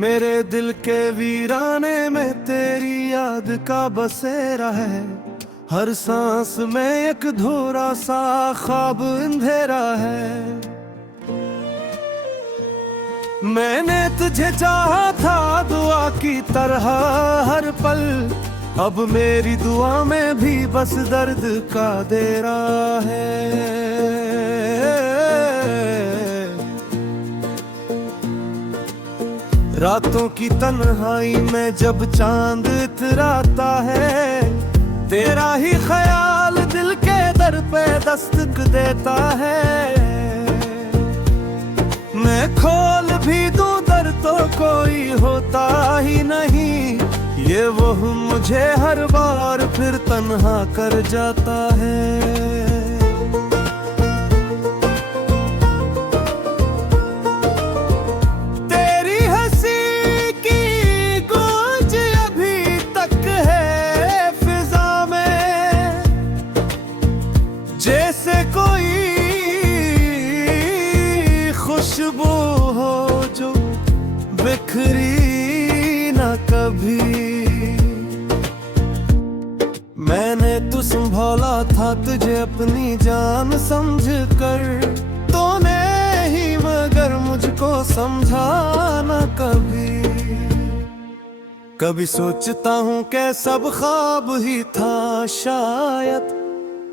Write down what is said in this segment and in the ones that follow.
मेरे दिल के वीराने में तेरी याद का बसेरा है। हर सांस में एक धुरा सा ख्वाब अंधेरा है। मैंने तुझे चाहा था दुआ की तरह हर पल, अब मेरी दुआ में भी बस दर्द का देरा है। रातों की तन्हाई में जब चांद इतराता है, तेरा ही ख्याल दिल के दर पे दस्तक देता है। मैं खोल भी दूं दर तो कोई होता ही नहीं, ये वो मुझे हर बार फिर तन्हा कर जाता है। जैसे कोई खुशबू हो जो बिखरी न कभी। मैंने तो संभाला था तुझे अपनी जान समझ कर, तूने ही मगर मुझको समझा न कभी। कभी सोचता हूँ कि सब ख्वाब ही था शायद,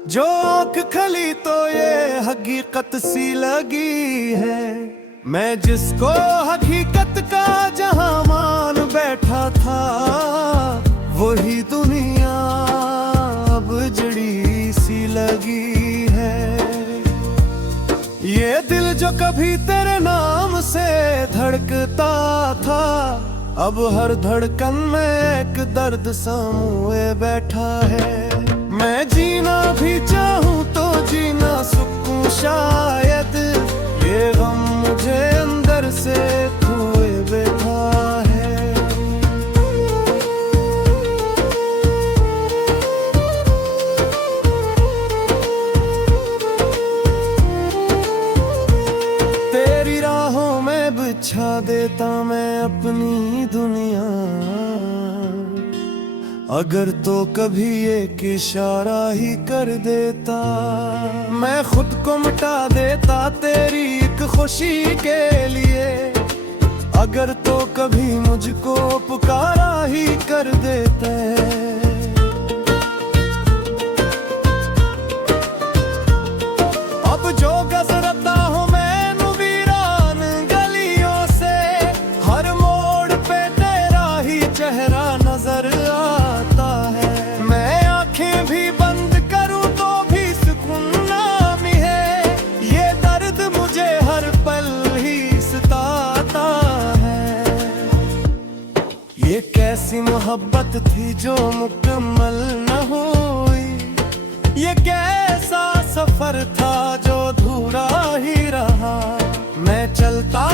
जो आँख खली तो ये हकीकत सी लगी है। मैं जिसको हकीकत का जहां मान बैठा था, वही दुनिया अब जड़ी सी लगी है। ये दिल जो कभी तेरे नाम से धड़कता था, अब हर धड़कन में एक दर्द सामुए बैठा है। मैं जीना भी चाहूं तो जीना सकूं शायद, ये गम मुझे अंदर से खोए बैठा है। तेरी राहों में बिछा देता मैं अपनी दुनिया, अगर तो कभी एक इशारा ही कर देता। मैं खुद को मिटा देता तेरी एक खुशी के लिए, अगर तो कभी मुझको पुकारा ही कर देते। अब जो गुजरता हूँ मैं वीरान गलियों से, हर मोड़ पे तेरा ही चेहरा नजर आता है। मैं आंखें भी बंद करूं तो भी सुकून नामी है, ये दर्द मुझे हर पल ही सताता है। ये कैसी मोहब्बत थी जो मुकम्मल न हुई, ये कैसा सफर था जो अधूरा ही रहा। मैं चलता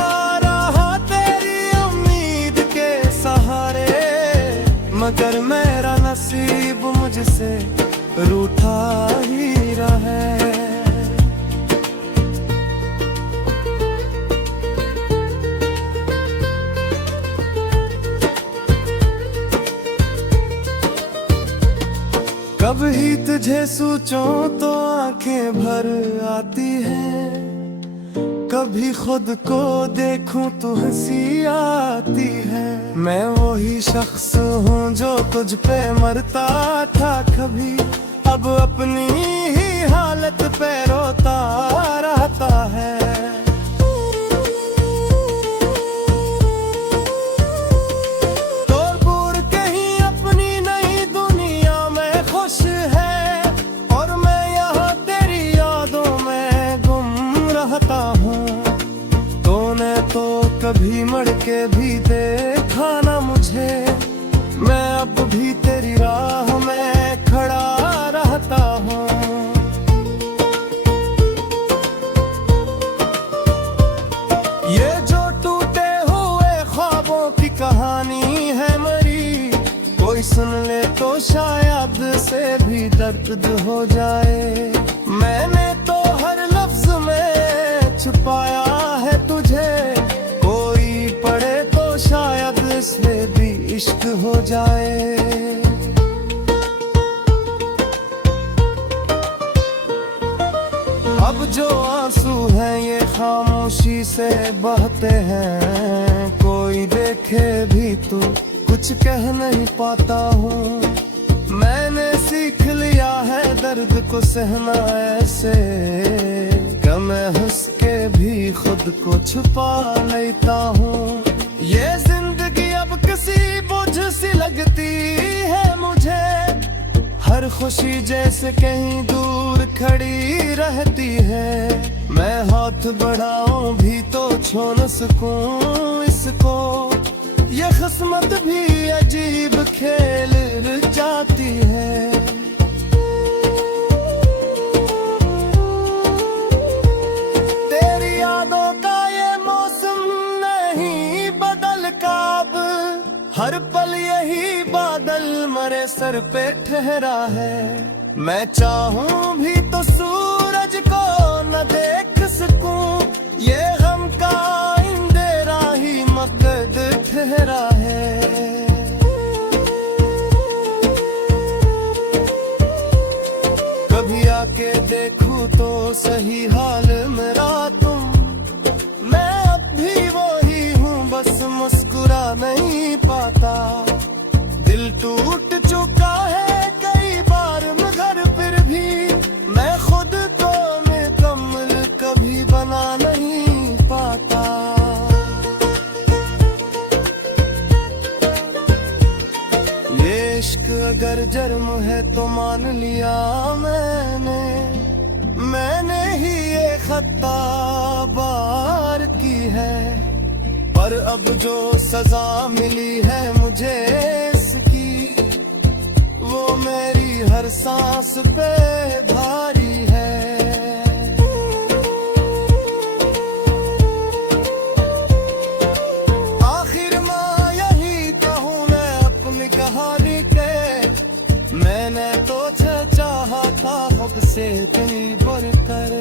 रहा तेरी उम्मीद के सहारे, मगर मेरा नसीब मुझसे रूठा ही रहा। कभी तुझे सोचूं तो आंखें भर आती हैं, कभी खुद को देखूं तो हंसी आती है। मैं वही शख्स हूँ जो तुझ पे मरता था कभी, अब अपनी ही हालत पे रोता रहता है। तोड़ कहीं अपनी नई दुनिया में खुश है, और मैं यहाँ तेरी यादों में गुम रहता हूँ। तूने तो कभी मड़ के भी देखा ना मुझे, मैं अब भी तेरी राह में खड़ा रहता हूँ। ये जो टूटे हुए ख्वाबों की कहानी है मरी, कोई सुन ले तो शायद से भी दर्द हो जाए। मैंने तो हर लफ्ज में छुपाया है तुझे, कोई पढ़े तो शायद से भी इश्क हो जाए। अब जो आंसू हैं ये खामोशी से बहते हैं, कोई देखे भी तो कुछ कह नहीं पाता हूँ। मैंने सीख लिया है दर्द को सहना ऐसे, कि मैं हंस के भी खुद को छुपा लेता हूँ। ये जिंदगी अब किसी बोझ सी लगती है मुझे, हर खुशी जैसे कहीं दूर खड़ी रहती है। मैं हाथ बढ़ाऊं भी तो छू न सकूं इसको, ये किस्मत भी अजीब खेल जाती है। तेरी यादों का ये मौसम नहीं बदल का अब, हर पल यही बादल मरे सर पे ठहरा है। मैं चाहूं भी तो सूरज को न देख सकूं, ये गम का अंधेरा ही मकद ठहरा है। कभी आके देखूं तो सही हाल मेरा तुम, मैं अब भी वही हूँ बस मुस्कुरा नहीं पाता। दिल टूट चुका है कई बार मगर फिर भी मैं खुद को मुकम्मल कभी बना नहीं पाता। ये इश्क अगर जर्म है तो मान लिया मैंने ही ये खता बार की है। पर अब जो सजा मिली है मुझे इसकी, वो मेरी हर सांस पे भारी है। आखिर मैं यही कहूँ मैं अपनी कहानी के, मैंने तो चाहा था खुद से इतनी बढ़कर,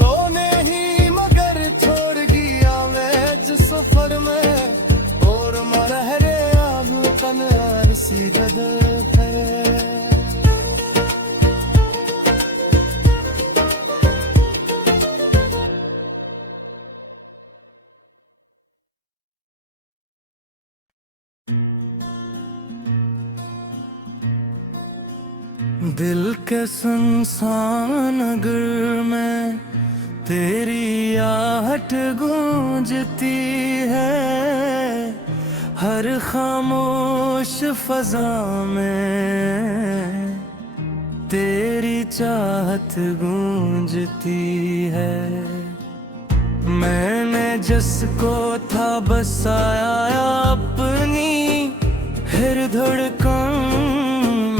तो नहीं मगर छोड़ गया मैं जिस सफर में, और मरह रे अब तन अरसी बदल है। दिल के सुनसान नगर में तेरी आहट गूंजती है, हर खामोश फजा में तेरी चाहत गूंजती है। मैंने जिसको था बसाया अपनी हर धड़कन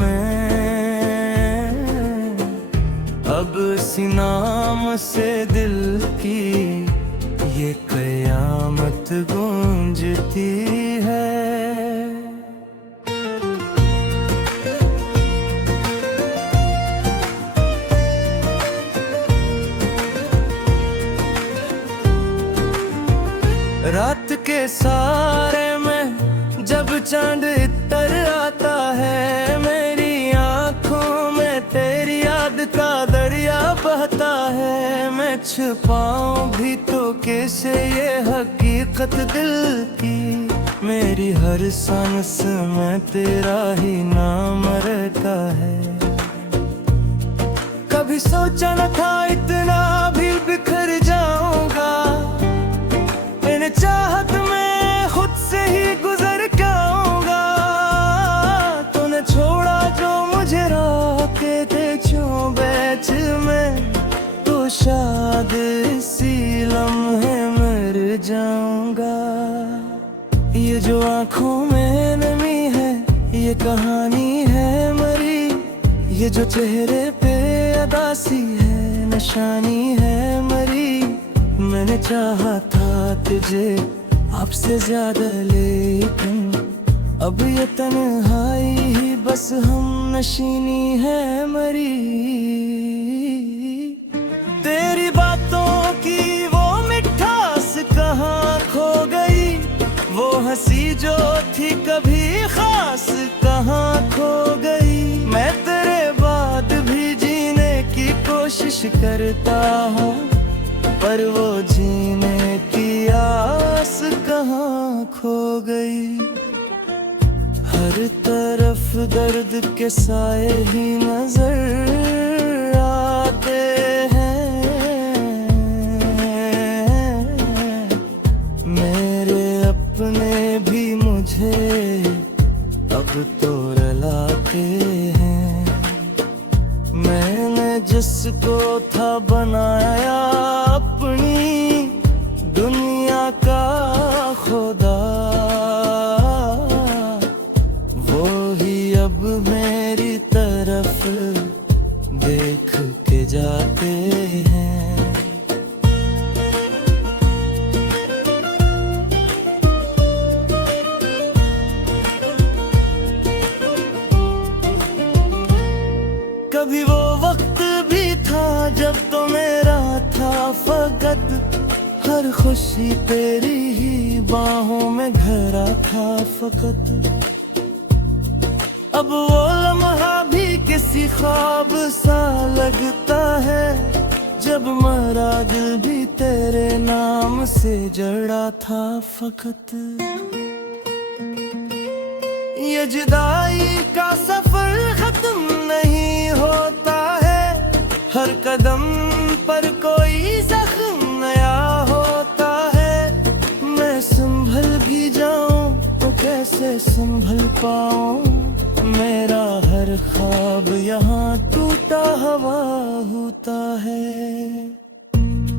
में, अब इसी नाम से दिल की ये कयामत गूंजती है। रात के सारे में जब चांद इतर आता है, मेरी आंखों में तेरी याद का दरिया बहता है। मैं छुपाऊं भी तो कैसे ये हकीकत दिल की, मेरी हर सांस में तेरा ही नाम रहता है। कभी सोचा न था इतना भी बिखर जाऊंगा, इन चाहत में खुद से ही गुजर जाऊंगा। तूने छोड़ा जो मुझे रोके थे जो बैच में, तो शायद इसी लम्हे मर जाऊंगा। ये जो आंखों में नमी है ये कहानी है मरी, ये जो चेहरे पे अदासी है निशानी है मरी। मैंने चाहा था तुझे आपसे ज्यादा, लेकिन अब ये तन्हाई ही बस हम नशीनी है मरी। तेरी बातों की वो मिठास कहाँ खो गई, वो हंसी जो थी कभी खास कहाँ खो गई। मैं तेरे बाद भी जीने की कोशिश करता हूँ, पर वो जीने की आस कहाँ खो गई। हर तरफ दर्द के साए ही नजर आते हैं। मेरे अपने भी मुझे अब तो रुलाते हैं। मैंने जिसको था बनाया अपनी दुनिया का खुदा, वो ही अब मेरी तरफ देख के जाते हैं। कभी वो वक्त भी था जब तो मेरा था फकत, हर खुशी तेरी ही बाहों में घरा था फकत। अब वो लम्हा भी किसी ख्वाब सा लगता है, जब मरा दिल भी तेरे नाम से जड़ा था फकत। ये जुदाई का सफर खत्म नहीं होता है, हर कदम पर कोई जख्म नया होता है। मैं संभल भी जाऊं तो कैसे संभल पाऊं, मेरा हर ख्वाब यहाँ टूटा हवा होता है।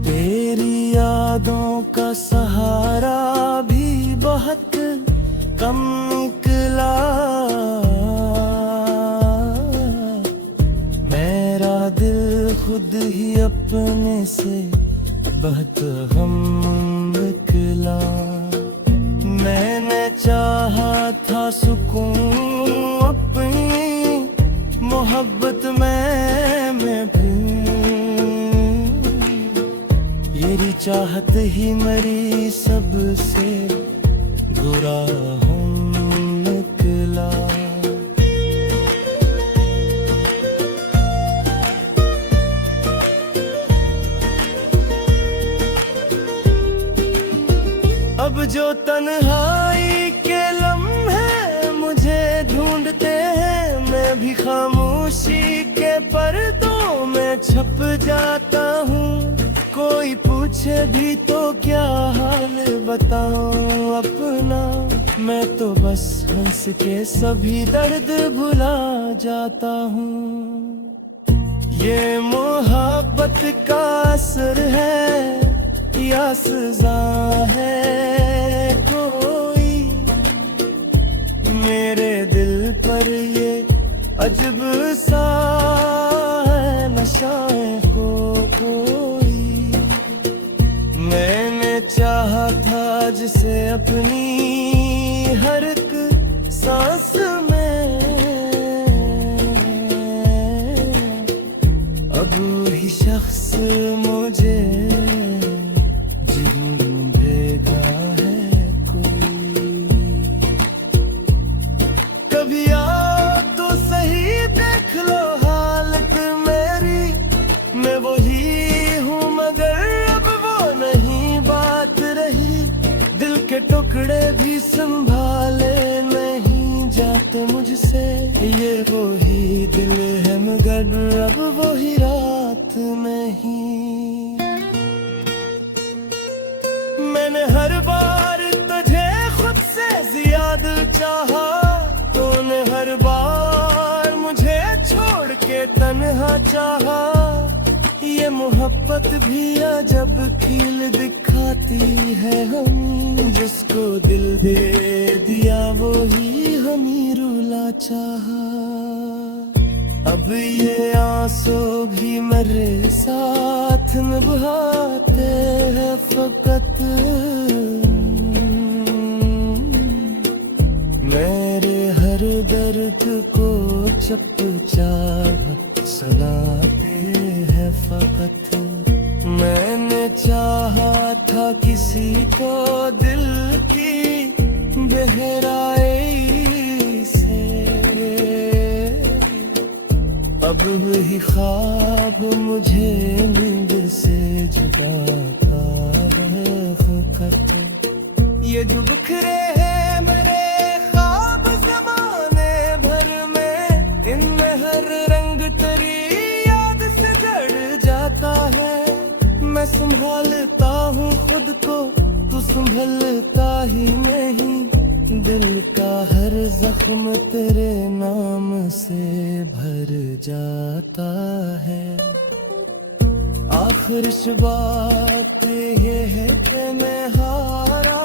तेरी यादों का सहारा भी बहुत कम निकला, मेरा दिल खुद ही अपने से बहुत गम निकला। मैंने चाहा था सुकून अपनी मोहब्बत में भी, मेरी चाहत ही मरी सबसे बुरा हम निकला। अब जो तन्हाई के लम्हे मुझे ढूंढते हैं, मैं भी खामोशी के पर्दों में छप जाता हूँ। कोई पूछे भी तो क्या हाल बताऊं अपना, मैं तो बस हंस के सभी दर्द भुला जाता हूँ। ये मोहब्बत का असर है या सजा है कोई, मेरे दिल पर ये अजब सा है नशा को कोई। मैंने चाहा था जिसे अपनी हर एक सांस में, अब वही शख्स मुझे ढूंढेगा है कोई। कभी आओ तो सही देख लो हालत मेरी, मैं वही हूँ मगर अब वो नहीं बात रही। दिल के टुकड़े भी संभाले नहीं जाते मुझसे, ये वही दिल है मगर अब वही रात नहीं। मैंने हर बार तुझे खुद से ज्यादा चाहा, तूने हर बार मुझे छोड़ के तन्हा चाहा। ये मोहब्बत भी अजब खील दिखाती है हम, जिसको दिल दे दिया वो ही हमी रुला चाहा। अब ये आंसू भी मेरे साथ निभाते हैं फकत, मेरे हर दर्द को चुपचाप सुनाते हैं फकत। मैंने चाहा था किसी को दिल की अब वही ख्वाब मुझे नींद से जगाता है खत। ये जो बिखरे हैं मेरे ख्वाब ज़माने भर में, इनमें हर रंग तेरी याद से जड़ जाता है। मैं संभालता हूँ खुद को, तू संभलता ही नहीं। दिल का हर जख्म तेरे नाम से भर जाता है। आखिर इस बात ये है कि मैं हारा